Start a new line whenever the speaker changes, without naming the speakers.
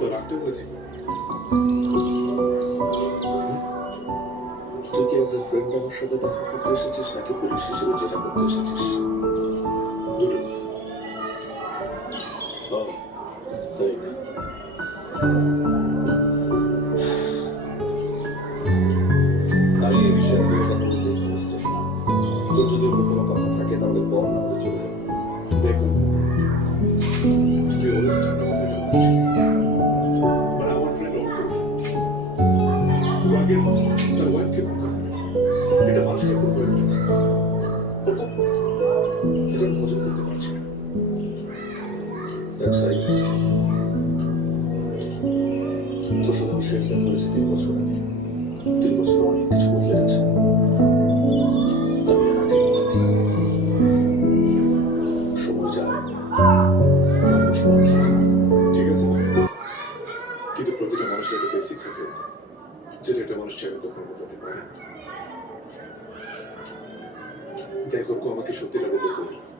তো রাখতে হয়েছে
তুই কি অ্যাজ ফ্রেন্ড আমার সাথে দেখা করতে এসেছিস নাকি পুলিশ হিসেবে যেটা করতে এসেছিস?
দুটো।
তাই না? যদি থাকে তাহলে
দেখুন। আগে তার ওয়াইফকে খুন করে ফেলেছে। এটা মানুষকে খুন করে ফেলেছে। এটা আমি হজম করতে পারছি না।
তোর সাথে আমি শেষ দেখা হয়েছে তিন বছর আগে। তিন বছর অনেক কিছু বদলে গেছে। আমি আর আগের মতো নেই। সময় যায় মানুষ
ঠিক আছে কিন্তু প্রতিটা মানুষের একটা বেসিক থাকে। যেটা একটা মানুষ ছেড়ে কখনো বোঝাতে পারে না দেখো আমাকে সত্যিটা বলতে না।